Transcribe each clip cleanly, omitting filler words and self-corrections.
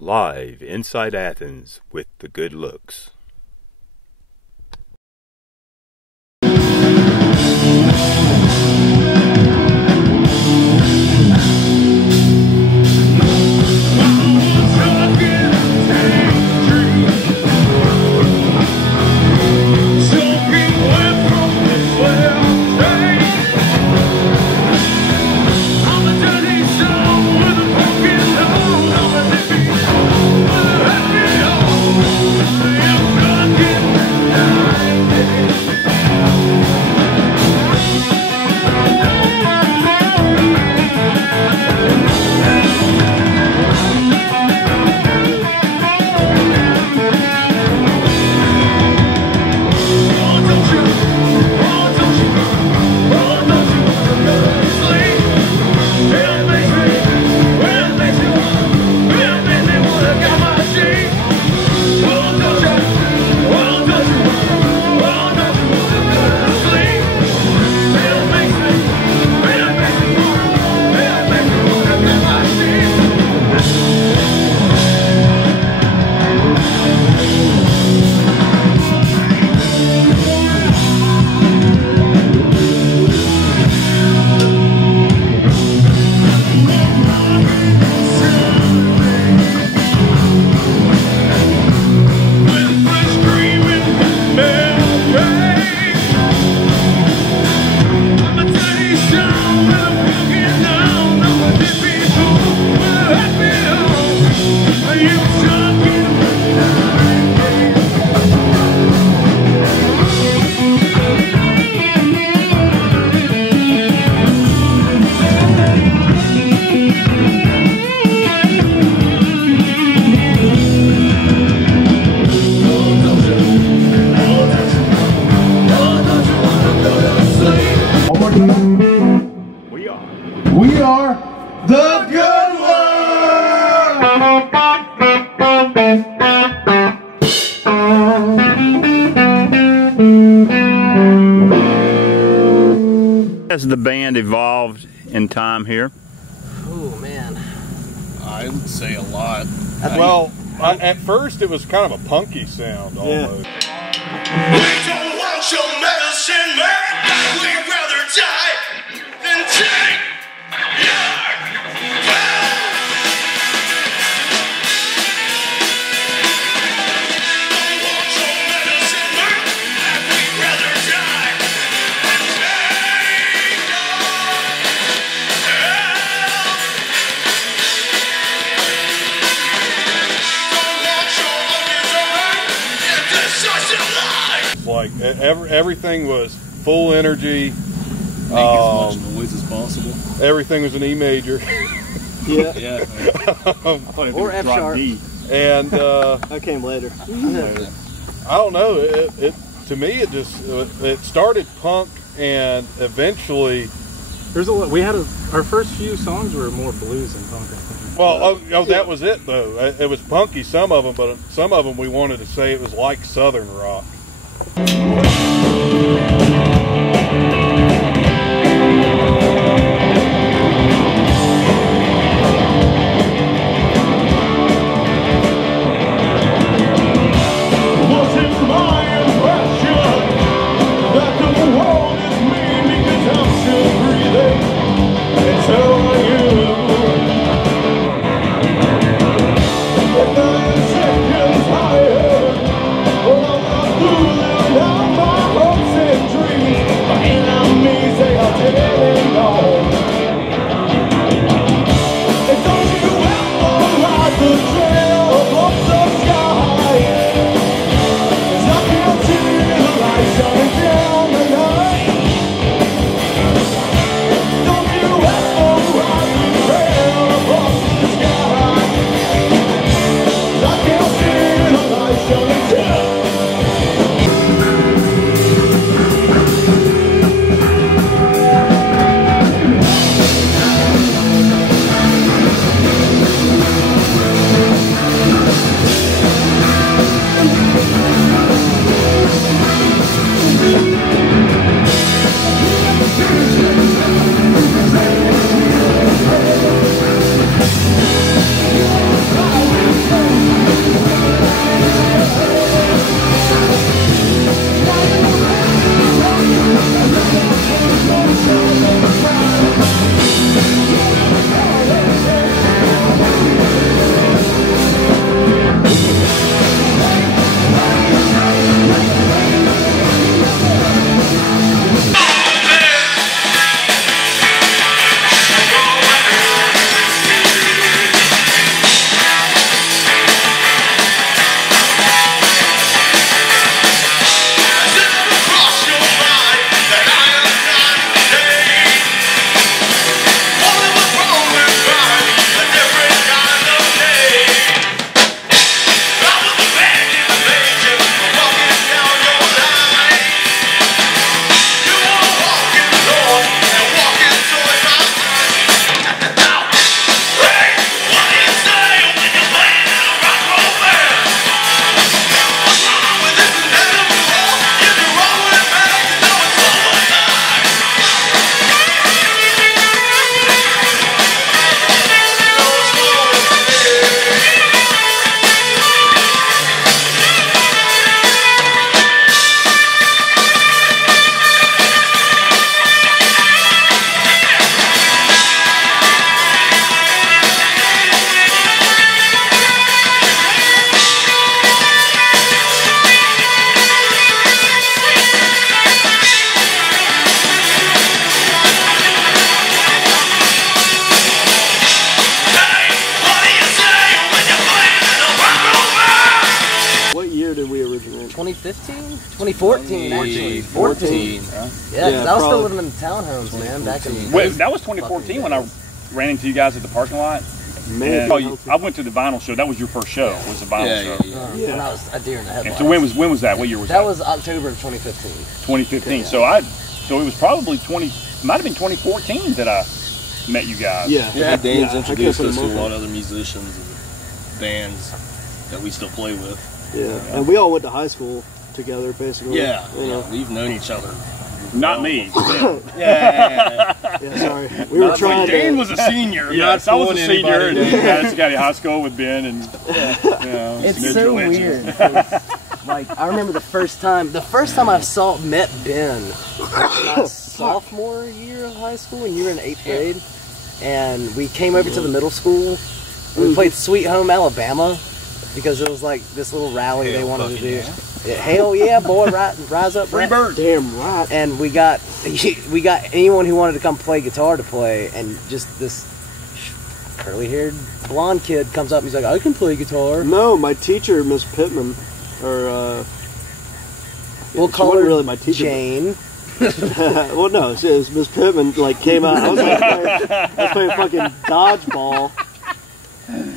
live inside Athens with the good looks. We are the good one. Has the band evolved in time here? Oh man, I'd say a lot. Well, at first it was kind of a punky sound almost. Yeah. We don't want your medicine, man. We'd rather die than take your breath. Don't want your medicine, man. We'd rather die than take your breath. Don't want your organs, man. This is your life. Like everything was full energy. Make as much noise as possible. Everything was an E major. yeah, Yeah. or F sharp. And That came later. I don't know. It to me it started punk, and eventually. There's a lot. We had our first few songs were more blues than punk, I think. Well, that was it though. It was punky, some of them, but some of them we wanted to say it was like Southern rock. Seconds higher, well, I'm not fooling out my hopes. 2015? 2014, actually. 14. Yeah, because Yeah, I was still probably. living in the townhomes, man, back in Wait, that was 2014 when I ran into you guys at the parking lot. Man, And, I went to the vinyl show. That was your first show. Was the vinyl show? when I was a deer in the And headlights. so when was that? What year was that? That was October of 2015. 2015. Yeah. So it was probably might have been 2014 that I met you guys. Yeah. Yeah, Dane's I introduced guess us to I'm a lot of other musicians and bands that we still play with. Yeah, and we all went to high school together, basically. Yeah, You know. we've known each other. Not me. Yeah. Yeah, sorry. We were trying Dane to. was a senior. Yes, I was a fooling senior, and anybody. I got in high school with Ben, and It's so weird. 'Cause, like, I remember the first time I met Ben, my sophomore year of high school, and you were in 8th grade, and we came over to the middle school, and we played Sweet Home Alabama, because it was like this little rally they wanted to do. Yeah, hell yeah, boy, rise up, Free Brett. bird. Damn right. And we got anyone who wanted to come play guitar to play, and just this curly-haired blonde kid comes up and he's like, I can play guitar. No, my teacher, Miss Pittman, or We'll she call wasn't her really my teacher. Jane. Well, no, she was Miss Pittman. Like came out. I was playing fucking dodgeball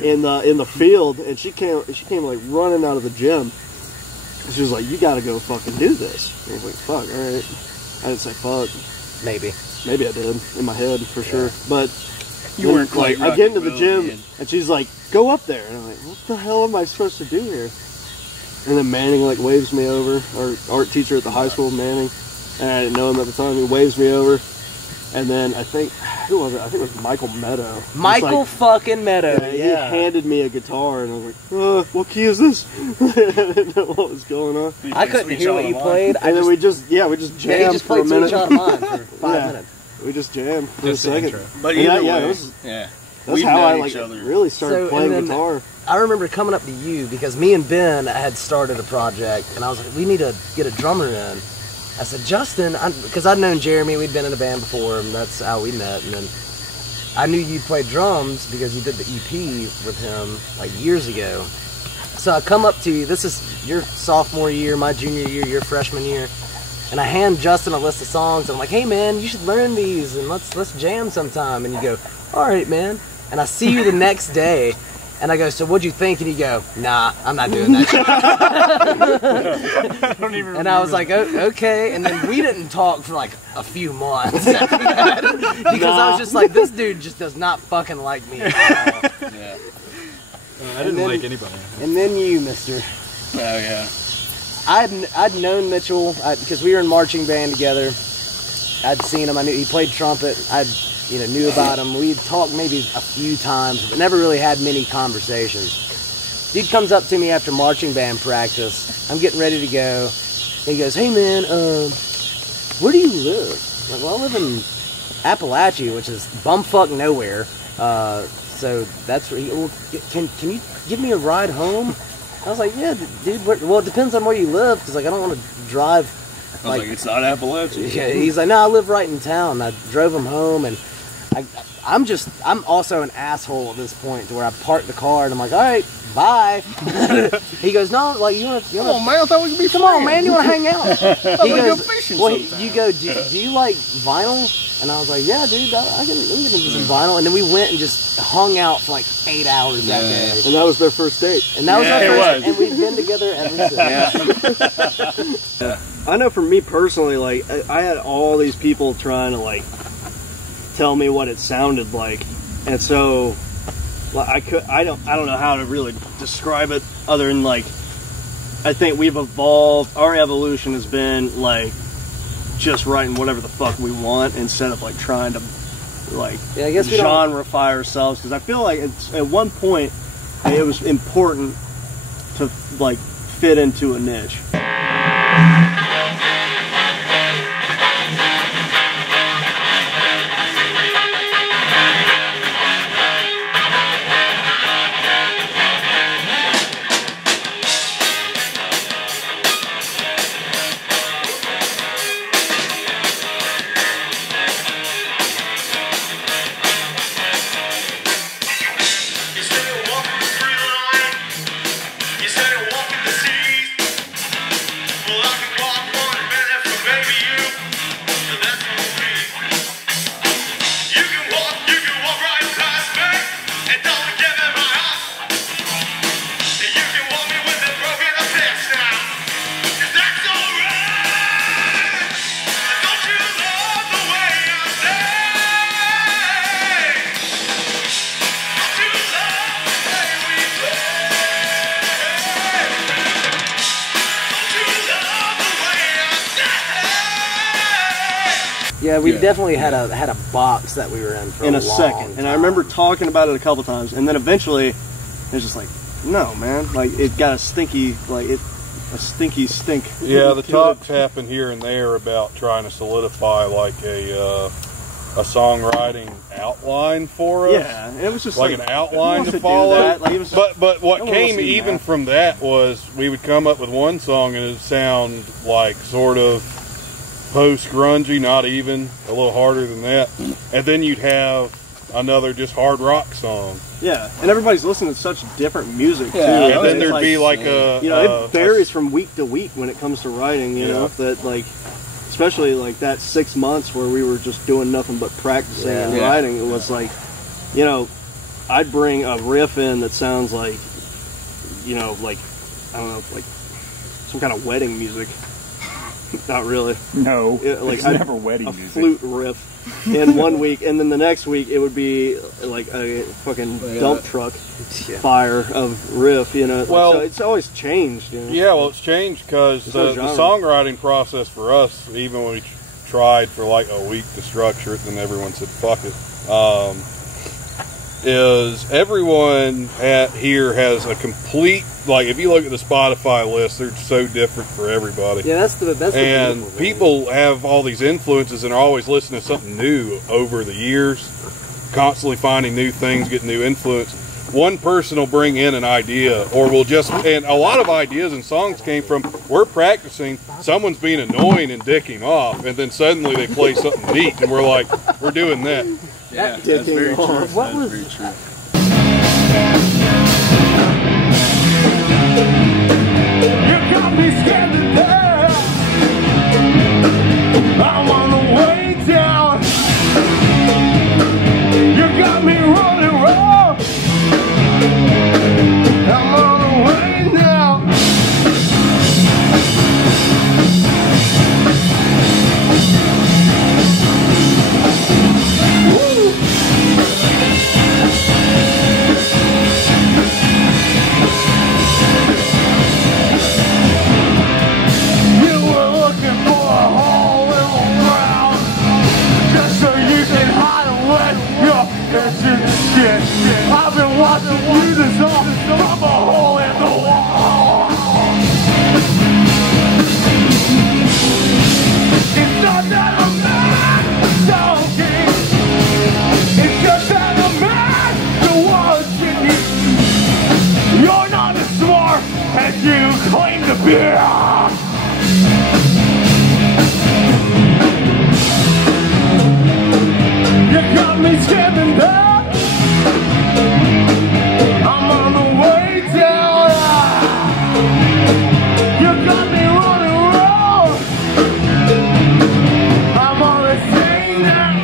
in the field, and she came like running out of the gym. She was like, "You got to go fucking do this." And I was like, "Fuck, all right." I didn't say fuck. Maybe. Maybe I did in my head for sure, but You then, weren't quite like I get into rocking the gym, well, and she's like, "Go up there," and I'm like, "What the hell am I supposed to do here?" And then Manning like waves me over, our art teacher at the high school, Manning, and I didn't know him at the time. He waves me over, and then I think who was it? I think it was Michael Meadow. He's Michael like, fucking Meadow. he Yeah. handed me a guitar, and I was like, "What key is this?" I didn't know what was going on. I couldn't hear what you played. And then we just jammed he just for a played Sweet minute. Child of Mine for 5 Yeah. minutes. We just jammed for Just a the second. intro. But Yeah, either yeah, way, that's we've how I known like each other. really started So, playing and then- guitar. I remember coming up to you because me and Ben had started a project, and I was like, we need to get a drummer in. I said, Justin, because I'd known Jeremy, we'd been in a band before, and that's how we met. And then I knew you played drums because you did the EP with him like years ago. So I come up to you, this is your sophomore year, my junior year, your freshman year, and I hand Justin a list of songs. And I'm like, hey man, you should learn these, and let's jam sometime. And you go, all right, man. And I see you the next day, and I go, so what'd you think? And you go, nah, I'm not doing that shit. And I was like, okay. And then we didn't talk for like a few months after that. Because I was just like, this dude just does not fucking like me at all. Yeah. I didn't like anybody. And then you, mister. Oh yeah. I'd known Mitchell because we were in marching band together. I'd seen him. I knew he played trumpet. Knew about him. We'd talked maybe a few times, but never really had many conversations. Dude comes up to me after marching band practice. I'm getting ready to go. He goes, hey man, where do you live? I'm like, well, I live in Appalachia, which is bumfuck nowhere. So that's where well, can you give me a ride home? I was like, yeah, dude. Well, it depends on where you live, because like I don't want to drive. I was like, it's not Appalachia. Yeah, he's like, no, I live right in town. I drove him home, and I'm also an asshole at this point to where I park the car and I'm like, all right, bye. He goes, no, like you want to? Come on, man! I thought we could be Come on, man, you want to hang out? He we goes, go fishing well, sometime. you go, do you like vinyl? And I was like, yeah, dude, I can get into some vinyl. And then we went and just hung out for like 8 hours that day. And that was their first date. And that was Yeah, our it first, and we've been together ever since. I know for me personally, like I had all these people trying to like tell me what it sounded like, and so like, I don't know how to really describe it other than like I think we've evolved. Our evolution has been like just writing whatever the fuck we want instead of like trying to like Yeah, I guess we don't- genreify ourselves, because I feel like at one point it was important to like fit into a niche. You say you're walking the free line. You say you're walking the seas. Yeah, we definitely had a box that we were in for in a a long second. time. And I remember talking about it a couple times, and then eventually it was just like, no, man, like it got a stinky stink. Yeah, the to talks it. happen here and there about trying to solidify like a songwriting outline for us. Yeah, and it was just like an outline who wants to do follow. that? Like, it was just, But what no one came wants to do even that. from that was we would come up with one song and it would sound like sort of post grungy, not even a little harder than that, and then you'd have another just hard rock song. Yeah, and everybody's listening to such different music too. Yeah, And then It's there'd be like it varies from week to week when it comes to writing. You know, that like, especially like that 6 months where we were just doing nothing but practicing and Yeah. writing. It was like, you know, I'd bring a riff in that sounds like, you know, like, I don't know, like some kind of wedding music. Not really. No, Like it's never wedding a music. flute riff in 1 week, and then the next week it would be like a fucking dump truck fire of riff. You know, Well- so it's always changed. You know? Yeah, well, it's changed because It's no the genre. songwriting process for us, even when we tried for like a week to structure it, then everyone said, fuck it. Is everyone here has a complete, like, if you look at the Spotify list, they're so different for everybody. Yeah, that's the And beautiful thing. people have all these influences and are always listening to something new over the years, constantly finding new things, getting new influence. One person will bring in an idea, or will just, and a lot of ideas and songs came from, we're practicing, someone's being annoying and dicking off, and then suddenly they play something neat, and we're like, we're doing that. Yeah, Dicking that's very true. off. What That's was- very true. You got me scared to death. I'm on the way down. You got me running round. I'm on the way now. You were looking for a hole in the ground, just so you can hide away your itching shit. I've been watching you dissolve from a hole in the wall. It's not that I'm not talking, it's just that I'm mad to watching you. You're not as smart as you claim to be. You got me standing there. I'm on the way down. You got me running around. I'm always saying that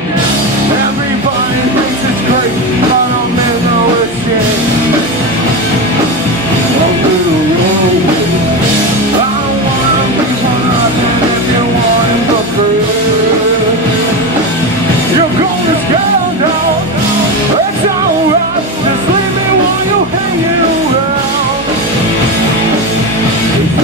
everybody thinks it's great, but I'm in no escape. I'm gonna run away. I don't wanna be for nothing if you want to free. You're gonna scale down. It's alright. Just leave me while you're hanging around. It's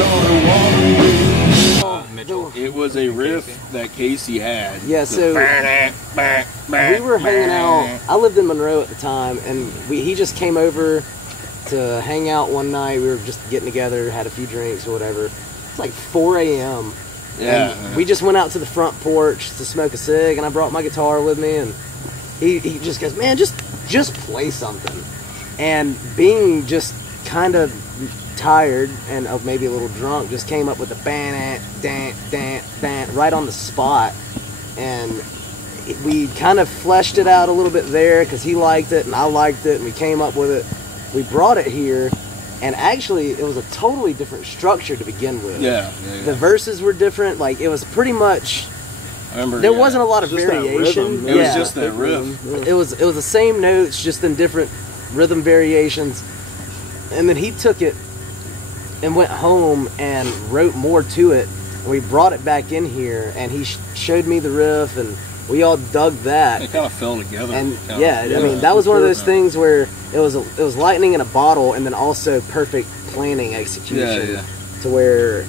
gonna Mitchell, it was a riff that Casey had. Yeah, so we were hanging out. I lived in Monroe at the time, and he just came over to hang out one night. We were just getting together, had a few drinks or whatever. It's like 4 a.m. Yeah. And we just went out to the front porch to smoke a cig, and I brought my guitar with me, and he just goes, man, just play something. And being just kind of tired and maybe a little drunk, just came up with the ban right on the spot, and we kind of fleshed it out a little bit there because he liked it and I liked it, and we came up with it. We brought it here, and actually it was a totally different structure to begin with. Yeah. The verses were different. Like, it was pretty much, I remember. there wasn't a lot of Just that variation. rhythm. It was Yeah. just that riff. It was the same notes, just in different rhythm variations. And then he took it and went home and wrote more to it. And we brought it back in here, and he showed me the riff, and we all dug that. It kind of fell together. And Kinda. yeah, I mean, that was one of those things where it was lightning in a bottle, and then also perfect planning execution. Yeah. To where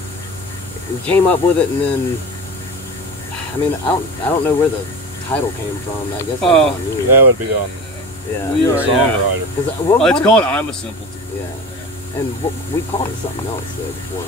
we came up with it, and then mean, I don't know where the title came from. I guess that's Oh, on you. That would be on Yeah. We the are, yeah. songwriter. 'Cause, It's called I'm a Simpleton. Yeah. And we called it something else though before.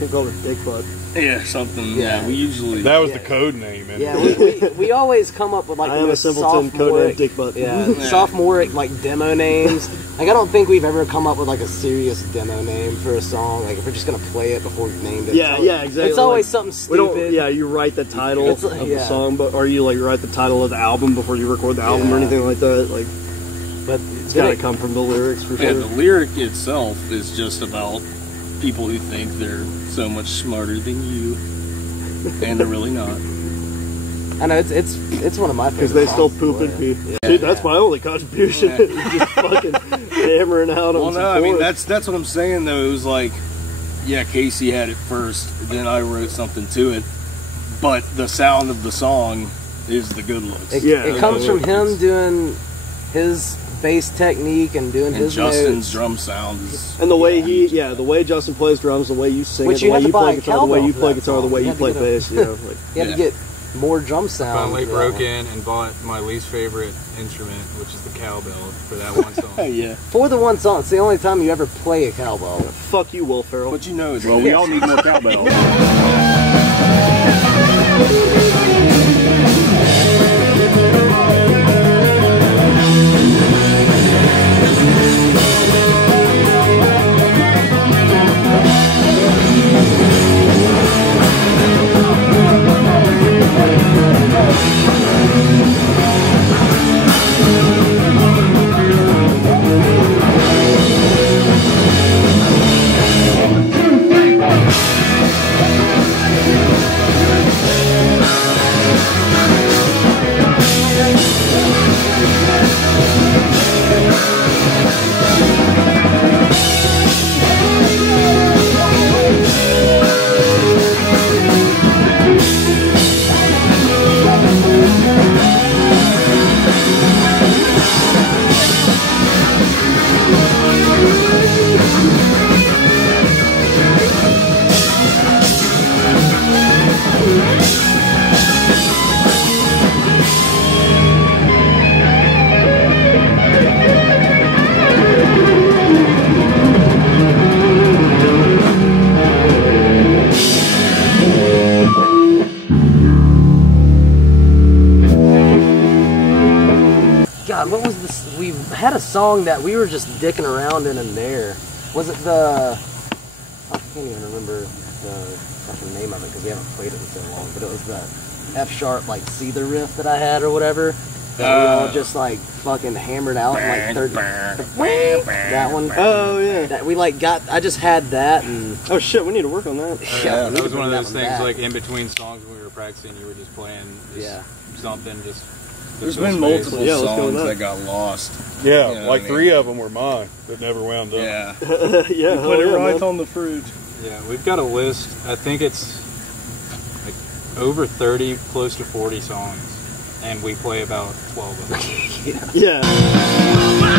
We called it Dick Butt. Yeah, something. Yeah. Yeah, we usually. That was Yeah. the code name. Anyway. Yeah, we always come up with like I the am a most simpleton, sophomoric, codename Dick Butt. yeah, Yeah. sophomoric like demo names. Like I don't think we've ever come up with like a serious demo name for a song. Like if we're just gonna play it before we've named it. Yeah, it's always, yeah, exactly. It's always Like, something We stupid. don't. Yeah, you write the title It's, of the yeah. song, but or you like write the title of the album before you record the album or Yeah. anything like that. Like But it's then got to it- come from the lyrics for Yeah, sure. the lyric itself is just about people who think they're so much smarter than you, and they're really not. I know it's one of my favorites. Because they still poop and pee. Dude, that's my only contribution. Just fucking hammering out on Well, some no, I mean chords. that's what I'm saying though. It was like, yeah, Casey had it first, then I wrote something to it, but the sound of the song is the good looks. Yeah. It comes from him doing his bass technique and doing And his Justin's notes. drum sound is. And the way the way Justin plays drums, the way you sing Which it, the you way had to you buy play a guitar, the way cowbell you for play that guitar, the song. way You you had to play get a- bass, you know, like You had Yeah. to get more drum sound. Finally for that broke one. in and bought my least favorite instrument, which is the cowbell, for that one song. Yeah, For the one song, it's the only time you ever play a cowbell. fuck you, Will Ferrell. but you know, it's Well, we all need more cowbell. God, what was this? We had a song that we were just dicking around in and there. Was it the? I can't even remember the fucking name of it because we haven't played it in so long. But it was the F sharp like Seether riff that I had or whatever. That we all just like fucking hammered out in like 30. That one. Oh yeah. That we like got. I just had that and Oh shit, we need to work on that. yeah, we need That to was one bring of that those things, back. like in between songs when we were practicing, you were just playing Yeah. something, just. There's fill been space. multiple Yeah, let's go with songs that. that got lost. Yeah, You know like what I mean? 3 of them were mine that never wound up. Yeah, Yeah, hell put it yeah, right man. on the fruit. Yeah, we've got a list. I think it's like over 30, close to 40 songs, and we play about 12 of them. Yeah. Yeah.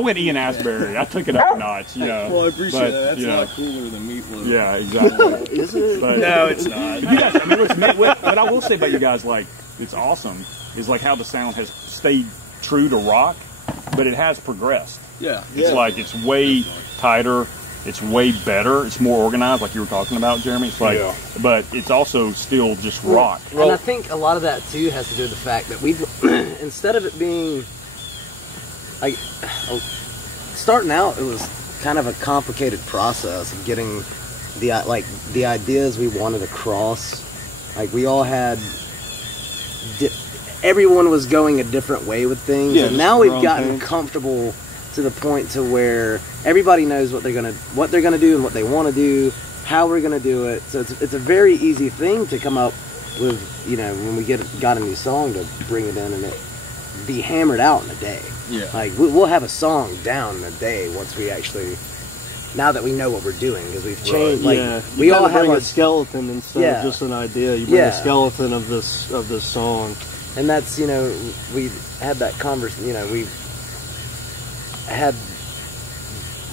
went Ian Asbury. I took it up a notch, you know. Well, I appreciate but, that. That's you know, a lot cooler than Meatloaf. Yeah, exactly. Is it? But, No, it's not. you guys, I mean, what I will say about you guys, like, it's awesome, is like how the sound has stayed true to rock, but it has progressed. Yeah. It's like, it's way tighter, it's way better, it's more organized, like you were talking about, Jeremy. It's like, but it's also still just rock. And I think a lot of that too has to do with the fact that we've, instead of it being like starting out, it was kind of a complicated process of getting the ideas we wanted across. Like we all had, everyone was going a different way with things, and now we've gotten comfortable to the point to where everybody knows what they're gonna do and what they want to do, how we're gonna do it. So it's a very easy thing to come up with, you know, when we got a new song, to bring it in and it be hammered out in a day. Yeah. Like we'll have a song down in a day once we actually, now that we know what we're doing, because we've changed. Like we all have a skeleton instead of just an idea. You bring a skeleton of this song, and that's, you know, we had that conversation. You know, we had,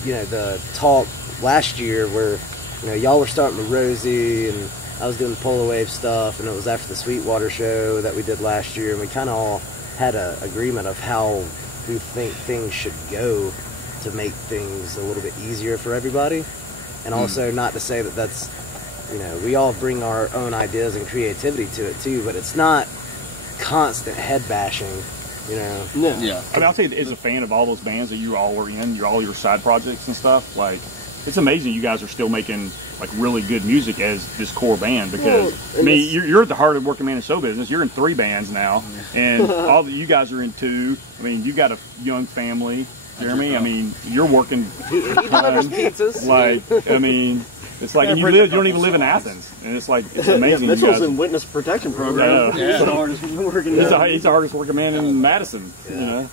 you know, the talk last year where, you know, y'all were starting with Rosie and I was doing the Polar Wave stuff, and it was after the Sweetwater show that we did last year, and we kind of all had an agreement of how we think things should go to make things a little bit easier for everybody. And also, not to say that that's, you know, we all bring our own ideas and creativity to it too, but it's not constant head bashing, you know. Yeah. I mean, I'll tell you, as a fan of all those bands that you all are in, all your side projects and stuff, like, it's amazing you guys are still making like really good music as this core band, because I mean, you're the hardest working man in show business. You're in 3 bands now, and all that you guys are in 2. I mean, you got a young family, Jeremy. I mean, you're working. He delivers pizzas. Like, I mean, it's like, and you don't even live in Athens, and it's like, it's amazing. Mitchell's in witness protection program. He's the hardest working. He's the hardest working man in Madison. You know.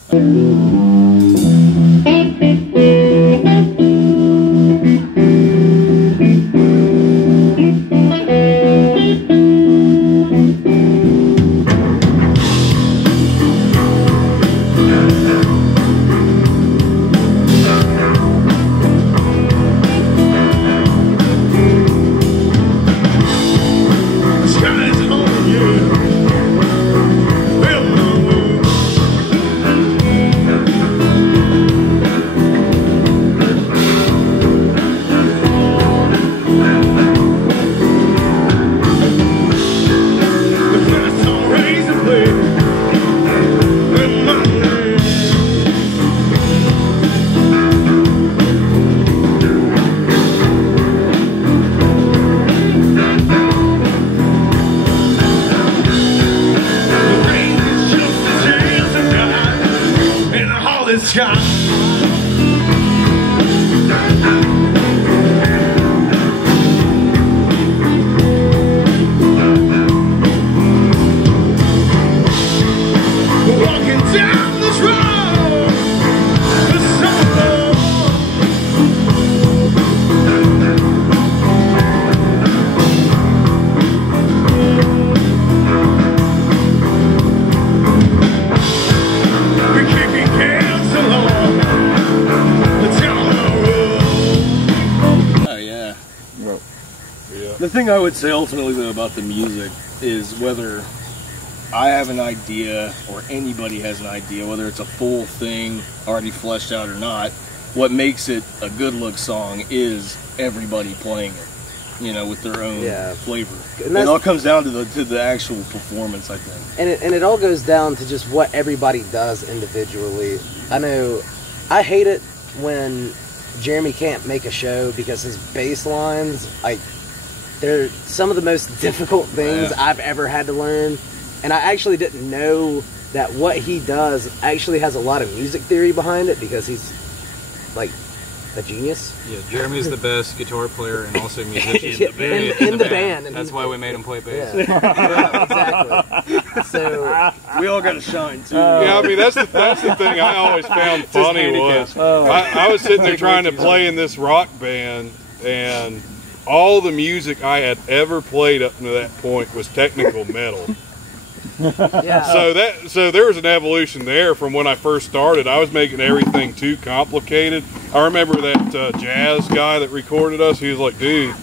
The thing I would say ultimately though about the music is whether I have an idea or anybody has an idea, whether it's a full thing already fleshed out or not, what makes it a good look song is everybody playing it, you know, with their own flavor. And it all comes down to the actual performance, I think. And it all goes down to just what everybody does individually. I know I hate it when Jeremy can't make a show because his bass lines, like, they're some of the most difficult things I've ever had to learn. And I actually didn't know that what he does actually has a lot of music theory behind it, because he's like a genius. Yeah, Jeremy's the best guitar player and also musician in the band. And that's why we made him play bass. Exactly. So we all got to shine too. Yeah, I mean, that's the thing I always found funny was I was sitting there trying to play in this rock band, and all the music I had ever played up to that point was technical metal. Yeah. So there was an evolution there from when I first started. I was making everything too complicated. I remember that jazz guy that recorded us. He was like, "Dude,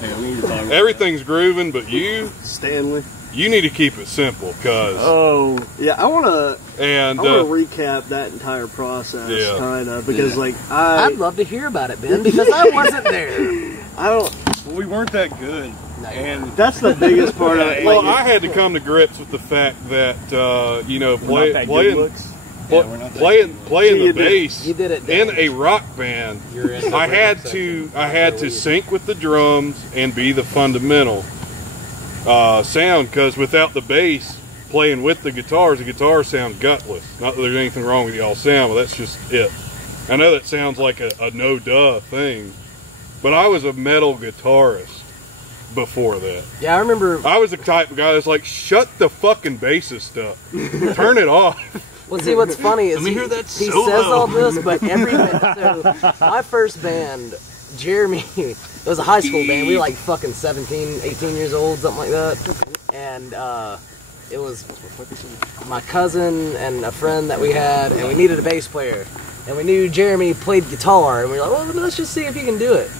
Hey, we need to talk about everything's grooving, but you Stanley. need to keep it simple, cause." Oh, yeah. I want to And recap that entire process, Yeah. kind of, because like I'd love to hear about it, Ben, because I wasn't there. I don't. Well, we weren't that good. And That's the biggest part of it. well, Like, I had to come to grips with the fact that you know, We're not that good playing looks. Yeah, we're not that playing You the did- bass you did it, in Dan. a rock band. I had to sync with the drums and be the fundamental sound, because without the bass playing with the guitars sound gutless. Not that there's anything wrong with y'all sound, but that's just it. I know that sounds like a no duh thing, but I was a metal guitarist before that. Yeah, I remember. I was the type of guy that's like, shut the fucking bassist up, turn it off. Well, see, what's funny is Let me hear that he solo. says all this, but every so my first band, Jeremy, it was a high school band. We were like fucking 17, 18 years old, something like that. And it was my cousin and a friend that we had, and we needed a bass player. And we knew Jeremy played guitar, and we were like, well, let's just see if he can do it.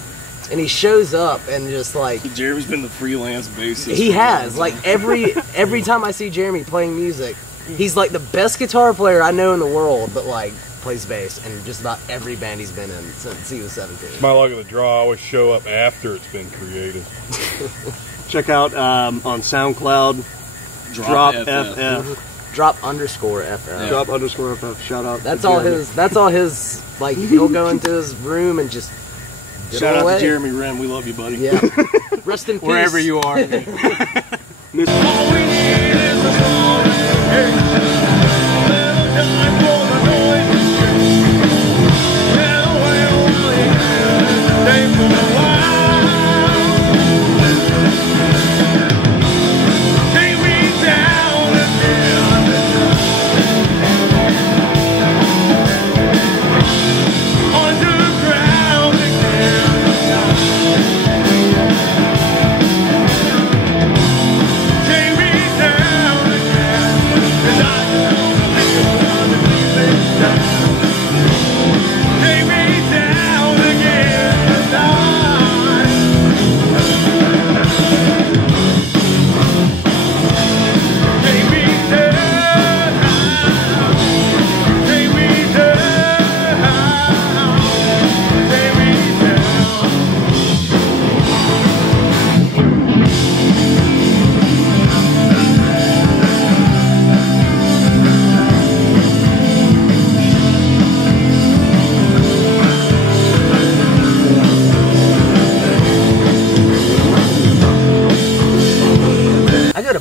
And he shows up and just like Jeremy's been the freelance bassist. he has like every time I see Jeremy playing music, he's like the best guitar player I know in the world, but like plays bass in just about every band he's been in since he was 17. My luck of the draw, I always show up after it's been created. check out on SoundCloud. Drop FF. Drop _FF. Yeah. Drop _FF. Shout out. That's to all Jeremy. his. That's all his. Like he'll go into his room and just get Shout out away. to Jeremy Wren. We love you, buddy. Yeah. Rest in peace. Wherever you are.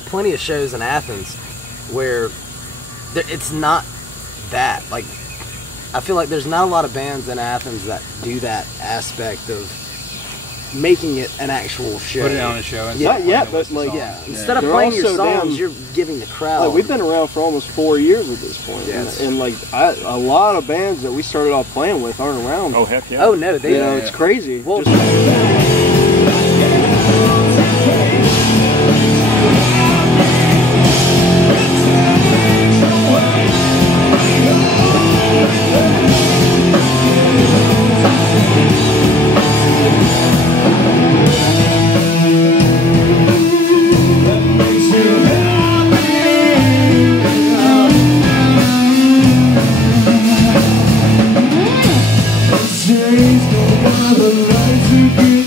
Plenty of shows in Athens where it's not that. Like, I feel like there's not a lot of bands in Athens that do that aspect of making it an actual show. Put it on a show. And Not yet, but like, Yeah, instead of They're playing your also songs, damn- you're giving the crowd. Like, we've been around for almost 4 years at this point. Yes. And like, a lot of bands that we started off playing with aren't around. Oh, heck yeah. Oh no, they You know, it's crazy. Well, Chased by the lights again.